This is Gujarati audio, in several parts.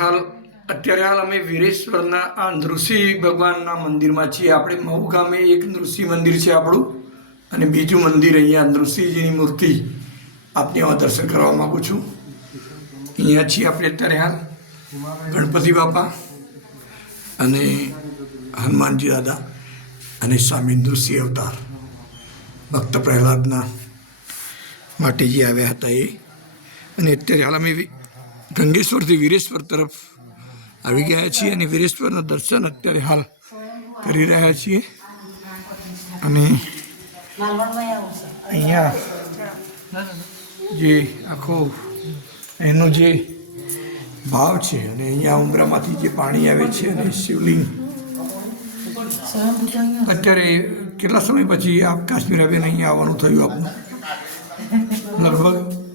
હાલ, અત્યારે હાલ અમે વીરેશ્વરના આ નૃસિંહ ભગવાનના મંદિરમાં છીએ. આપણે મહુ ગામે એક નૃસિંહ મંદિર છે આપણું અને બીજું મંદિર અહીંયા નૃસિંહજીની મૂર્તિ આપને આમાં દર્શન કરવા માગું છું. અહીંયા છીએ આપણે અત્યારે હાલ, ગણપતિ બાપા અને હનુમાનજી દાદા અને સ્વામી નૃસિંહ અવતાર. ભક્ત પ્રહલાદના માટે જે આવ્યા હતા એ. અને અત્યારે હાલ અમે ગંગેશ્વરથી વીરેશ્વર તરફ આવી ગયા છીએ અને વીરેશ્વરના દર્શન અત્યારે હાલ કરી રહ્યા છીએ. અને અહીંયા જે આખો એનો જે ભાવ છે અને અહીંયા ઉમરામાંથી જે પાણી આવે છે અને શિવલિંગ. અત્યારે કેટલા સમય પછી આપ કાશ્મીર આવીને અહીંયા આવવાનું થયું આપનું? લગભગ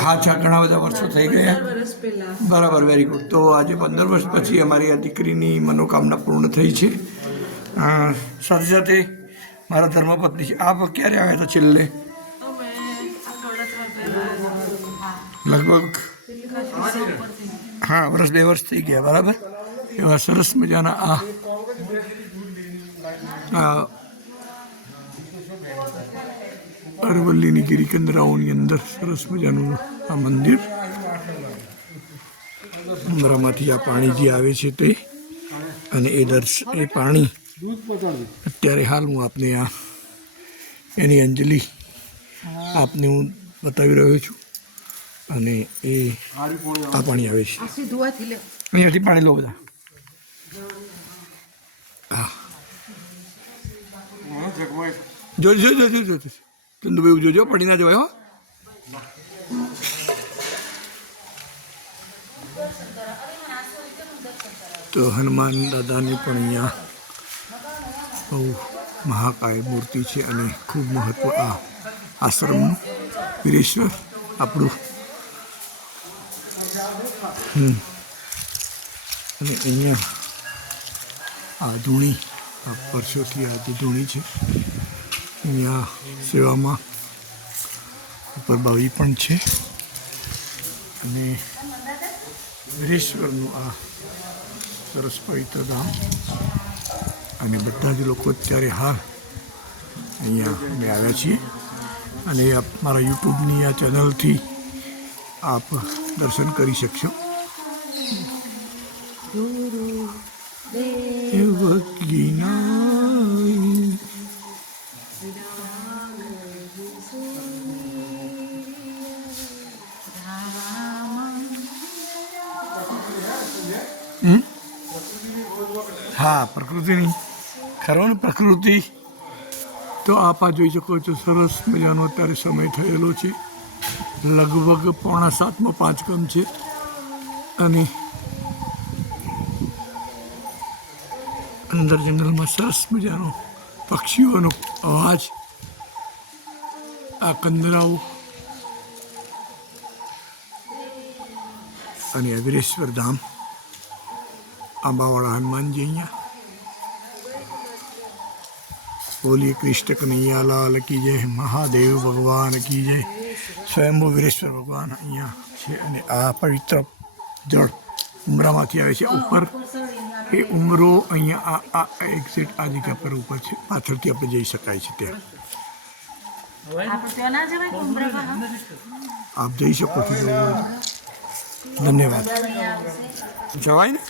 હા અચ્છા ઘણા બધા વર્ષો થઈ ગયા. બરાબર વેરી ગુડ તો આજે પંદર વર્ષ પછી અમારી આ દીકરીની મનોકામના પૂર્ણ થઈ છે. સાથે સાથે મારા ધર્મપત્ની છે. આપ ક્યારે આવ્યા હતા છેલ્લે? લગભગ? હા વર્ષ બે વર્ષ થઈ ગયા બરાબર? એવા સરસ મજાના આ આ અરવલ્લીની ગિરિકંદરાઓની અંદર સરસ મજાનું આ મંદિર ઉંદરામાંથી આ પાણી જે આવે છે તે અને એ દર્શ એ પાણી અત્યારે હાલ હું આપને આ એની અંજલિ આપને હું બતાવી રહ્યો છું અને એ આ પાણી આવે છે અહીંયાથી પાણી લો બધા હા જોઈ જોઈ જોઈ જોઈ જોજો ચંદુભાઈ જોજો પડી ના જવાય હો. તો હનુમાન દાદાની પણ અહીંયા બહુ મહાકાય મૂર્તિ છે અને ખૂબ મહત્વ આ આશ્રમનું વીરેશ્વર આપણું. અને અહીંયા આ ધૂણી, આ વર્ષોથી આ જે ધૂણી છે. અહીંયા સેવામાં ઉપર બાવી પણ છે. અને વીરેશ્વરનું આ સરસ પવિત્ર ધામ. અને બધા જ લોકો અત્યારે હાલ અહીંયા અમે આવ્યા છીએ. અને આપ મારા યુટ્યુબની આ ચેનલથી આપ દર્શન કરી શકશો. દેવકીના હા, પ્રકૃતિની ખરો ને પ્રકૃતિ. તો આપ આ જોઈ શકો છો, સરસ મજાનો અત્યારે સમય થયેલો છે. લગભગ પોણા સાતમાં પાંચ કમ છે. અને અંદર જંગલમાં સરસ મજાનો પક્ષીઓનો અવાજ, આ કંદરાઓ અને આ ધામ. આંબાવાળા હનુમાનજી અહીંયા બોલીએ કૃષ્ણ કનૈયા લાલ કી જય મહાદેવ ભગવાન કી જય સ્વયંભૂ વીરેશ્વર ભગવાન અહીંયા છે અને આ પવિત્ર જળ ઉમરામાંથી આવે છે ઉપર એ ઉમરો અહીંયા આ આ એક્ઝેક્ટ આ જગ્યા પર ઉપર છે પાછળથી આપણે જઈ શકાય છે ત્યાં આપણે ત્યાં ના જવાય ઉમરામાં આપ જઈ શકો છો ધન્યવાદ જવાય ને